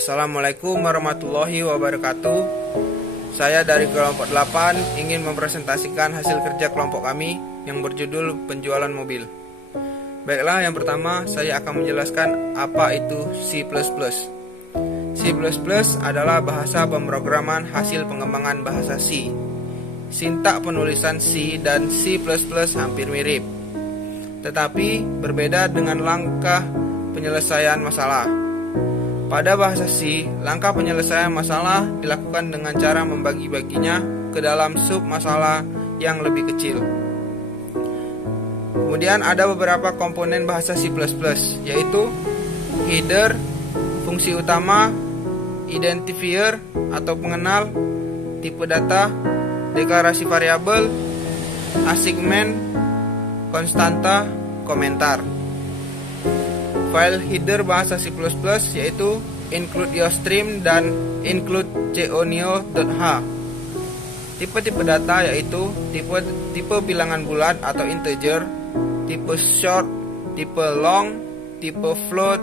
Assalamualaikum warahmatullahi wabarakatuh. Saya dari kelompok 8 ingin mempresentasikan hasil kerja kelompok kami yang berjudul penjualan mobil. Baiklah, yang pertama saya akan menjelaskan apa itu C++. C++ adalah bahasa pemrograman hasil pengembangan bahasa C. Sintak penulisan C dan C++ hampir mirip, tetapi berbeda dengan langkah penyelesaian masalah. Pada bahasa C, langkah penyelesaian masalah dilakukan dengan cara membagi-baginya ke dalam sub masalah yang lebih kecil. Kemudian ada beberapa komponen bahasa C++, yaitu header, fungsi utama, identifier atau pengenal, tipe data, deklarasi variabel, assignment, konstanta, komentar. File header bahasa C++ yaitu include yourstream dan include conio.h. Tipe-tipe data yaitu tipe bilangan bulat atau integer, tipe short, tipe long, tipe float,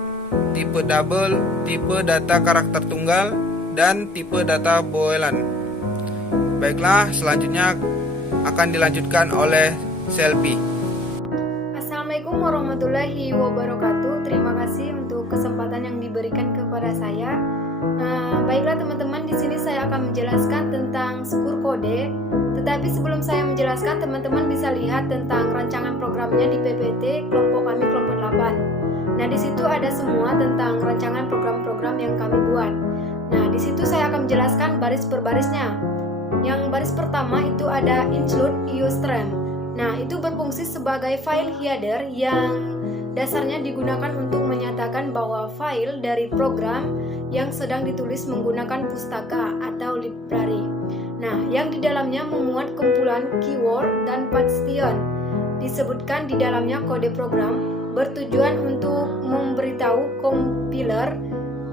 tipe double, tipe data karakter tunggal, dan tipe data boolean. Baiklah, selanjutnya akan dilanjutkan oleh Selby. Assalamualaikum warahmatullahi wabarakatuh. Terima kasih untuk kesempatan yang diberikan kepada saya. Baiklah teman-teman, di sini saya akan menjelaskan tentang struktur kode. Tetapi sebelum saya menjelaskan, teman-teman bisa lihat tentang rancangan programnya di PPT kelompok kami kelompok 8. Nah, di situ ada semua tentang rancangan program-program yang kami buat. Nah, di situ saya akan menjelaskan baris per barisnya. Yang baris pertama itu ada include yourstream. Nah, itu berfungsi sebagai file header yang dasarnya digunakan untuk menyatakan bahwa file dari program yang sedang ditulis menggunakan pustaka atau library. Nah, yang di dalamnya memuat kumpulan keyword dan bastion. Disebutkan di dalamnya kode program bertujuan untuk memberitahu compiler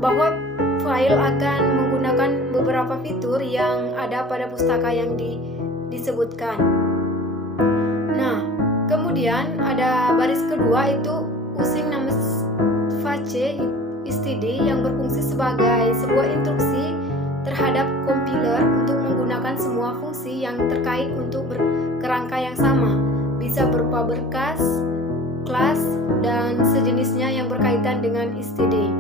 bahwa file akan menggunakan beberapa fitur yang ada pada pustaka yang disebutkan. Nah, kemudian ada baris kedua itu using nama face std yang berfungsi sebagai sebuah instruksi terhadap compiler untuk menggunakan semua fungsi yang terkait untuk kerangka yang sama, bisa berupa berkas, kelas, dan sejenisnya yang berkaitan dengan std.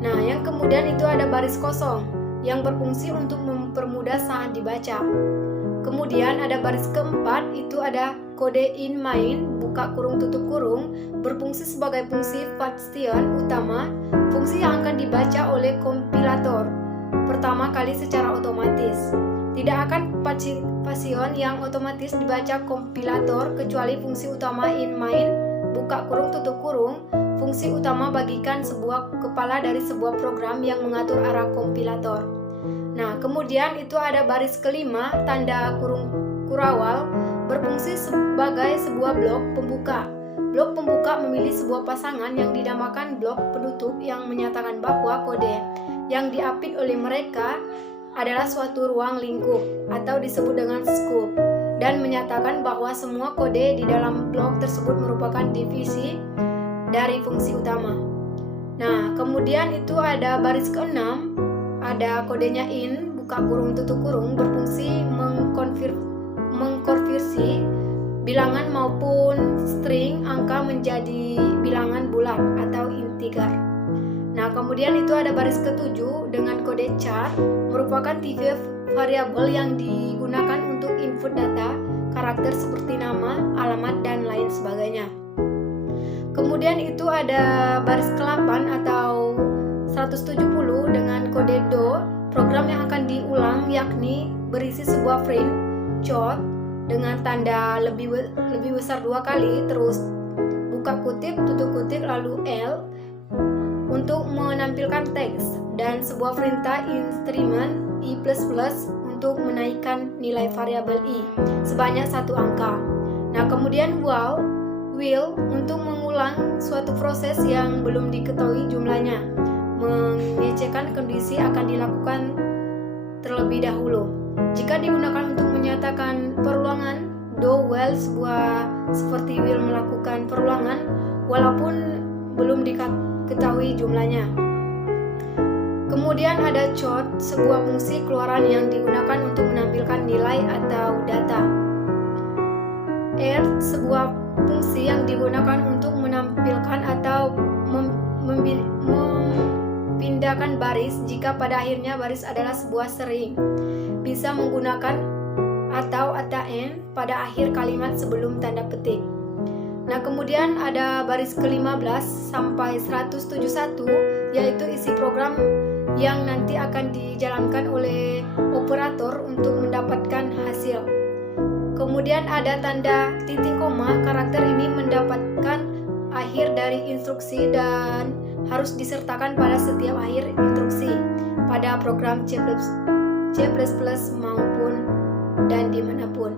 Nah, yang kemudian itu ada baris kosong yang berfungsi untuk mempermudah saat dibaca. Kemudian ada baris keempat itu ada kode in main buka kurung tutup kurung berfungsi sebagai fungsi bastion utama, fungsi yang akan dibaca oleh kompilator pertama kali secara otomatis. Tidak akan bastion yang otomatis dibaca kompilator kecuali fungsi utama in main buka kurung tutup kurung, fungsi utama bagikan sebuah kepala dari sebuah program yang mengatur arah kompilator. Nah, kemudian itu ada baris kelima, tanda kurung kurawal, berfungsi sebagai sebuah blok pembuka. Blok pembuka memilih sebuah pasangan yang dinamakan blok penutup yang menyatakan bahwa kode yang diapit oleh mereka adalah suatu ruang lingkup atau disebut dengan scope, dan menyatakan bahwa semua kode di dalam blok tersebut merupakan divisi dari fungsi utama. Nah, kemudian itu ada baris keenam, ada kodenya in buka kurung tutup kurung berfungsi mengkonversi bilangan maupun string angka menjadi bilangan bulat atau integer. Nah, kemudian itu ada baris ketujuh dengan kode char merupakan tipe variabel yang digunakan untuk input data karakter seperti nama, alamat, dan lain sebagainya. Kemudian itu ada baris ke-8 atau 170 dengan kode do, program yang akan diulang yakni berisi sebuah frame chord dengan tanda lebih besar 2 kali, terus buka kutip tutup kutip lalu L untuk menampilkan teks, dan sebuah perintah instrument i++ untuk menaikkan nilai variabel i sebanyak 1 angka. Nah, kemudian will untuk mengulang suatu proses yang belum diketahui jumlahnya. Mengecekkan kondisi akan dilakukan terlebih dahulu. Jika digunakan untuk menyatakan perulangan, do while seperti will melakukan perulangan walaupun belum diketahui jumlahnya. Kemudian ada chart, sebuah fungsi keluaran yang digunakan untuk menampilkan nilai atau data. Add, sebuah fungsi yang digunakan untuk menampilkan atau memindahkan baris jika pada akhirnya baris adalah sebuah string. Bisa menggunakan atau n pada akhir kalimat sebelum tanda petik. Nah, kemudian ada baris ke-15 sampai 171, yaitu isi program yang nanti akan dijalankan oleh operator untuk mendapatkan hasil. Kemudian ada tanda titik koma, karakter ini mendapatkan akhir dari instruksi dan harus disertakan pada setiap akhir instruksi pada program C++ maupun dan dimanapun.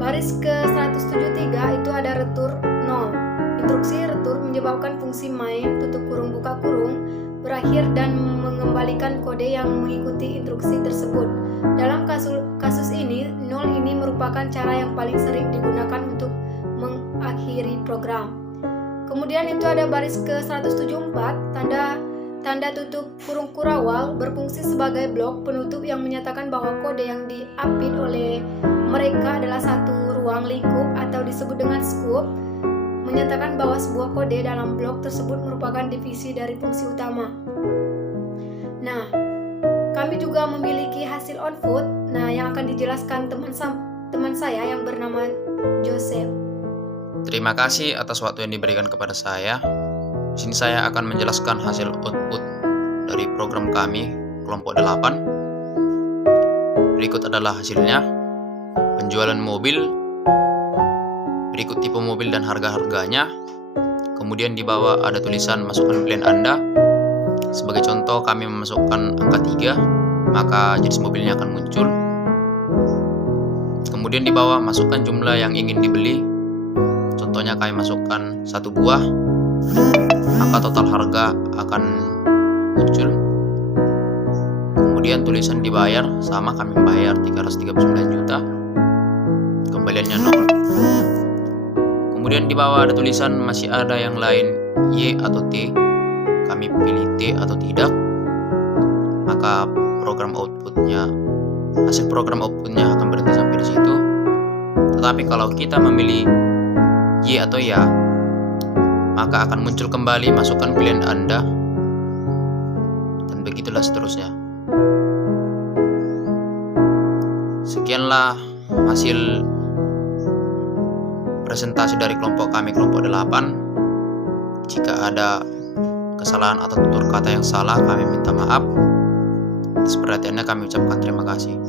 Baris ke-173 itu ada retur 0. Instruksi retur menyebabkan fungsi main tutup kurung buka kurung berakhir dan mengembalikan kode yang mengikuti instruksi tersebut. Dalam kasus ini, 0 ini merupakan cara yang paling sering digunakan untuk mengakhiri program. Kemudian itu ada baris ke-174, tanda tutup kurung kurawal berfungsi sebagai blok penutup yang menyatakan bahwa kode yang diapit oleh mereka adalah satu ruang lingkup atau disebut dengan scope, menyatakan bahwa sebuah kode dalam blok tersebut merupakan divisi dari fungsi utama. Nah, kami juga memiliki hasil output, yang akan dijelaskan teman saya yang bernama Joseph. Terima kasih atas waktu yang diberikan kepada saya. Di sini saya akan menjelaskan hasil output dari program kami, kelompok 8. Berikut adalah hasilnya. Penjualan mobil, berikut tipe mobil dan harga-harganya. Kemudian di bawah ada tulisan masukkan pilihan Anda. Sebagai contoh, kami memasukkan angka 3, maka jenis mobilnya akan muncul. Kemudian di bawah masukkan jumlah yang ingin dibeli. Contohnya kami masukkan 1 buah, maka total harga akan muncul. Kemudian tulisan dibayar, sama kami membayar 339 juta. Kembaliannya 0. Kemudian di bawah ada tulisan masih ada yang lain, Y atau T. Kami pilih T atau tidak, maka hasil program outputnya akan berhenti sampai di situ. Tetapi kalau kita memilih Y atau ya, maka akan muncul kembali masukkan pilihan Anda, dan begitulah seterusnya. Sekianlah hasil presentasi dari kelompok kami, kelompok 8. Jika ada kesalahan atau tutur kata yang salah, kami minta maaf. Atas perhatiannya kami ucapkan terima kasih.